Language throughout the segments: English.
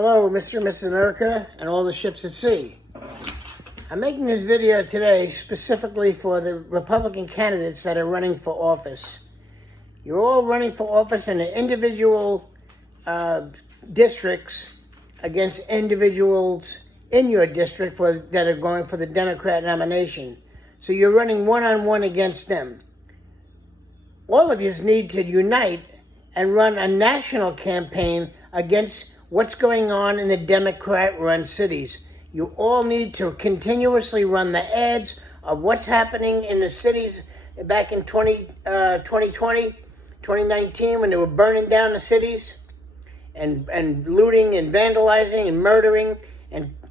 Hello, Mr. and Mrs. America and all the ships at sea. I'm making this video today specifically for the Republican candidates that are running for office. You're all running for office in the individual districts against individuals in your district that are going for the Democrat nomination. So you're running one-on-one against them. All of you need to unite and run a national campaign against what's going on in the Democrat-run cities. You all need to continuously run the ads of what's happening in the cities back in 2020, 2019, when they were burning down the cities and looting and vandalizing and murdering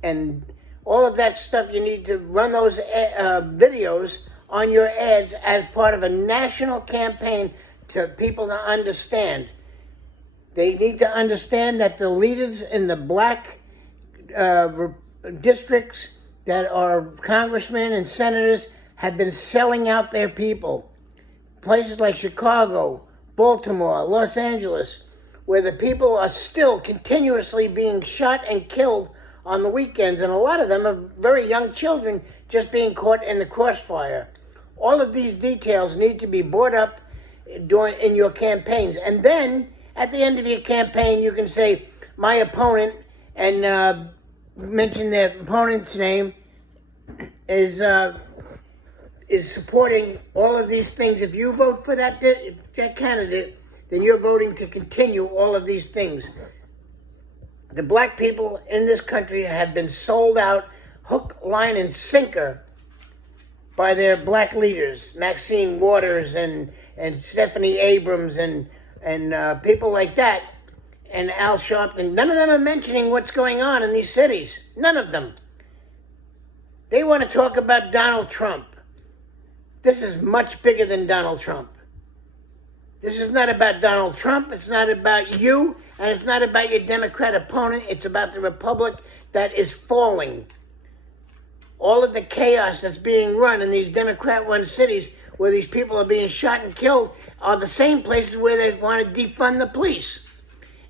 and all of that stuff. You need to run those videos on your ads as part of a national campaign to people to understand. They need to understand that the leaders in the black districts that are congressmen and senators have been selling out their people. Places like Chicago, Baltimore, Los Angeles, where the people are still continuously being shot and killed on the weekends, and a lot of them are very young children just being caught in the crossfire. All of these details need to be brought up in your campaigns. And then, at the end of your campaign, you can say, my opponent, and mention their opponent's name, is supporting all of these things. If you vote for that candidate, then you're voting to continue all of these things. The black people in this country have been sold out hook, line, and sinker by their black leaders, Maxine Waters and Stephanie Abrams and people like that, and Al Sharpton. None of them are mentioning what's going on in these cities. None of them. They want to talk about Donald Trump. This is much bigger than Donald Trump. This is not about Donald Trump. It's not about you, and it's not about your Democrat opponent. It's about the republic that is falling. All of the chaos that's being run in these Democrat-run cities where these people are being shot and killed are the same places where they want to defund the police.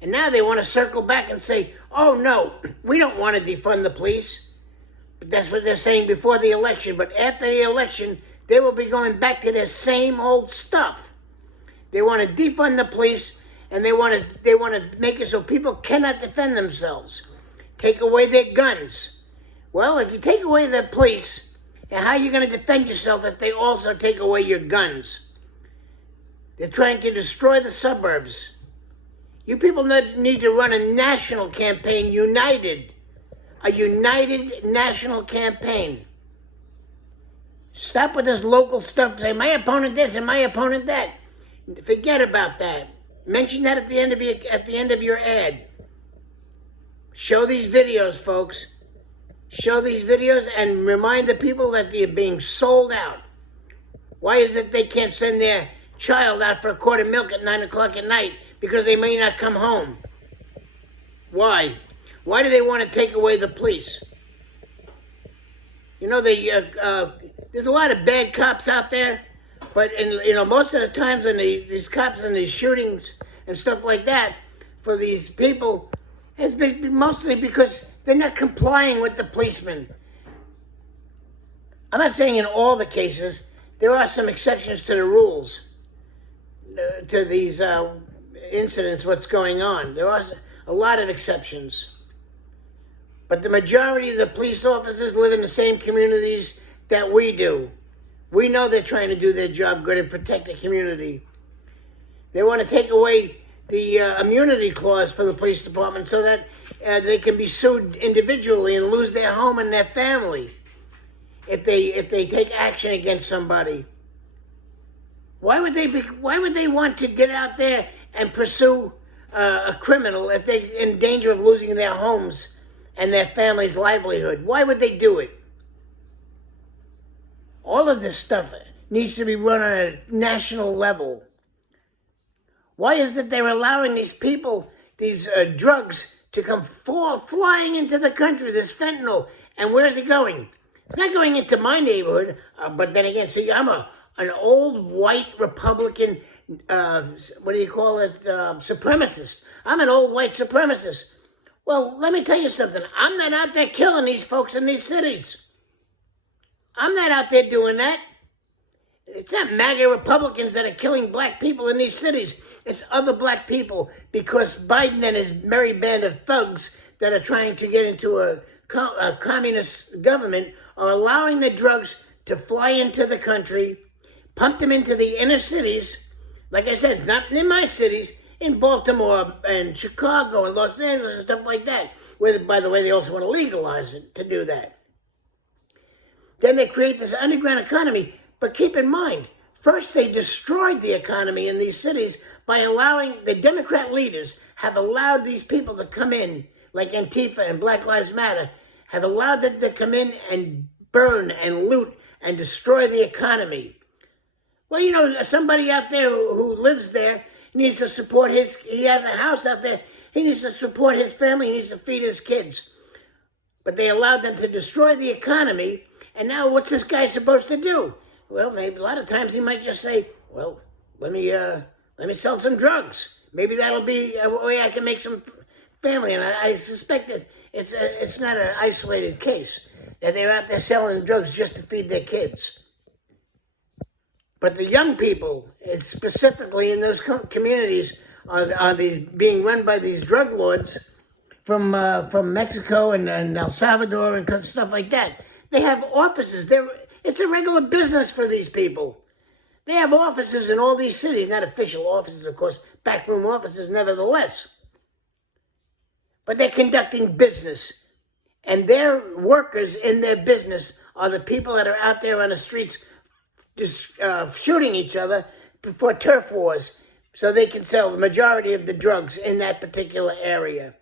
And now they want to circle back and say, oh, no, we don't want to defund the police. But that's what they're saying before the election. But after the election, they will be going back to their same old stuff. They want to defund the police, and they want to make it so people cannot defend themselves. Take away their guns. Well, if you take away the police, and how are you going to defend yourself if they also take away your guns? They're trying to destroy the suburbs. You people need to run a national campaign, united. A united national campaign. Stop with this local stuff. Say, my opponent this and my opponent that. Forget about that. Mention that at the end of your ad. Show these videos, folks. Show these videos and remind the people that they're being sold out. Why is it they can't send their child out for a quart of milk at 9 o'clock at night? Because they may not come home. Why? Why do they want to take away the police? You know, there's a lot of bad cops out there, but most of the times when these cops and these shootings and stuff like that for these people, it's been mostly because they're not complying with the policemen. I'm not saying in all the cases. There are some exceptions to the rules, to these incidents, what's going on. There are a lot of exceptions. But the majority of the police officers live in the same communities that we do. We know they're trying to do their job good and protect the community. They want to take away the immunity clause for the police department so that they can be sued individually and lose their home and their family if they take action against somebody. Why would they want to get out there and pursue a criminal if they're in danger of losing their homes and their family's livelihood? Why would they do it? All of this stuff needs to be run on a national level. Why is it they're allowing these people, these drugs, to come flying into the country, this fentanyl? And where's it going? It's not going into my neighborhood, but then again, see, I'm an old white Republican, supremacist. I'm an old white supremacist. Well, let me tell you something. I'm not out there killing these folks in these cities. I'm not out there doing that. It's not MAGA Republicans that are killing black people in these cities. It's other black people, because Biden and his merry band of thugs that are trying to get into a communist government are allowing the drugs to fly into the country, pump them into the inner cities. Like I said, it's not in my cities, in Baltimore and Chicago and Los Angeles and stuff like that, where, by the way, they also want to legalize it to do that. Then they create this underground economy. But keep in mind, first they destroyed the economy in these cities by allowing, the Democrat leaders have allowed these people to come in, like Antifa and Black Lives Matter, have allowed them to come in and burn and loot and destroy the economy. Well, you know, somebody out there who lives there needs to support he has a house out there, he needs to support his family, he needs to feed his kids. But they allowed them to destroy the economy, and now what's this guy supposed to do? Well, maybe a lot of times he might just say, well, let me sell some drugs. Maybe that'll be a way I can make some family. And I suspect that it's not an isolated case, that they're out there selling drugs just to feed their kids. But the young people, specifically in those communities, are these being run by these drug lords from Mexico and El Salvador and stuff like that. They have offices. It's a regular business for these people. They have offices in all these cities, not official offices, of course, backroom offices nevertheless. But they're conducting business. And their workers in their business are the people that are out there on the streets just shooting each other for turf wars so they can sell the majority of the drugs in that particular area.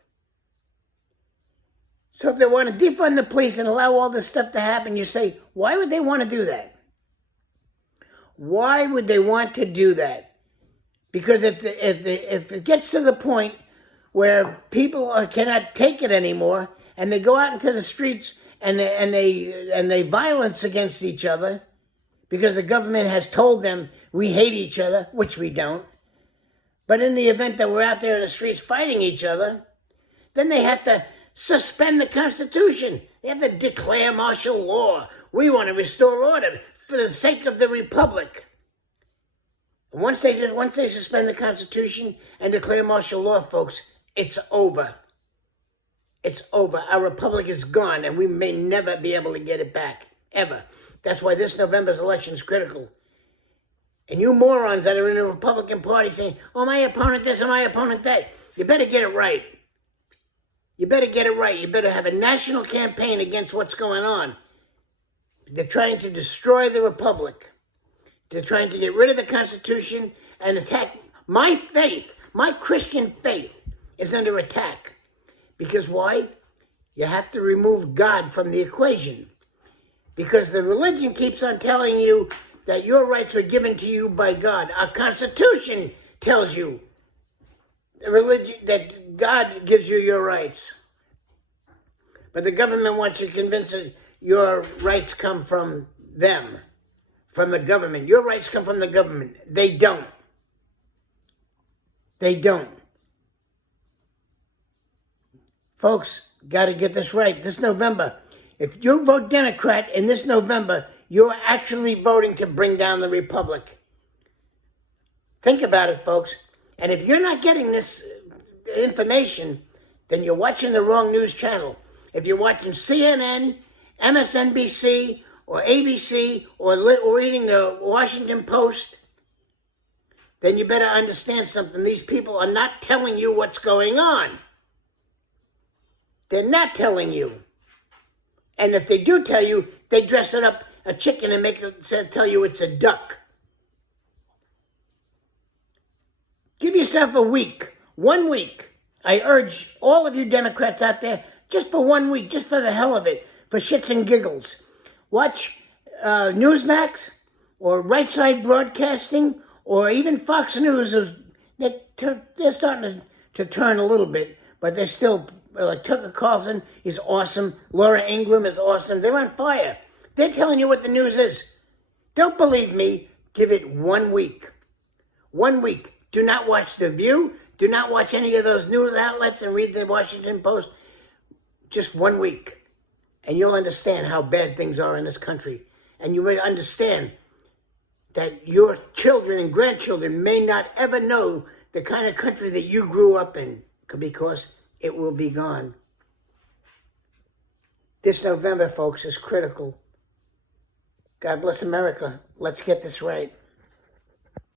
So if they want to defund the police and allow all this stuff to happen, you say, why would they want to do that? Why would they want to do that? Because if it gets to the point where people cannot take it anymore, and they go out into the streets and they violence against each other, because the government has told them we hate each other, which we don't. But in the event that we're out there in the streets fighting each other, then they have to suspend the Constitution. They have to declare martial law. We want to restore order for the sake of the Republic. And once they suspend the Constitution and declare martial law, folks, it's over. It's over. Our Republic is gone, and we may never be able to get it back, ever. That's why this November's election is critical. And you morons that are in the Republican Party saying, oh, my opponent this and my opponent that, you better get it right. You better get it right. You better have a national campaign against what's going on. They're trying to destroy the Republic. They're trying to get rid of the Constitution and attack my faith. My Christian faith is under attack. Because why? You have to remove God from the equation. Because the religion keeps on telling you that your rights were given to you by God. Our Constitution tells you religion that God gives you your rights. But the government wants you to convince that your rights come from them, from the government. Your rights come from the government. They don't. They don't. Folks, got to get this right. This November, if you vote Democrat in this November, you're actually voting to bring down the Republic. Think about it, folks. And if you're not getting this information, then you're watching the wrong news channel. If you're watching CNN, MSNBC, or ABC, or reading the Washington Post, then you better understand something. These people are not telling you what's going on. They're not telling you. And if they do tell you, they dress it up a chicken and tell you it's a duck. Give yourself a week, 1 week. I urge all of you Democrats out there, just for 1 week, just for the hell of it, for shits and giggles. Watch Newsmax or Right Side Broadcasting or even Fox News. They're starting to turn a little bit, but they're still, like Tucker Carlson is awesome. Laura Ingraham is awesome. They're on fire. They're telling you what the news is. Don't believe me. Give it 1 week. 1 week. Do not watch The View. Do not watch any of those news outlets and read the Washington Post. Just 1 week, and you'll understand how bad things are in this country. And you will understand that your children and grandchildren may not ever know the kind of country that you grew up in, because it will be gone. This November, folks, is critical. God bless America. Let's get this right.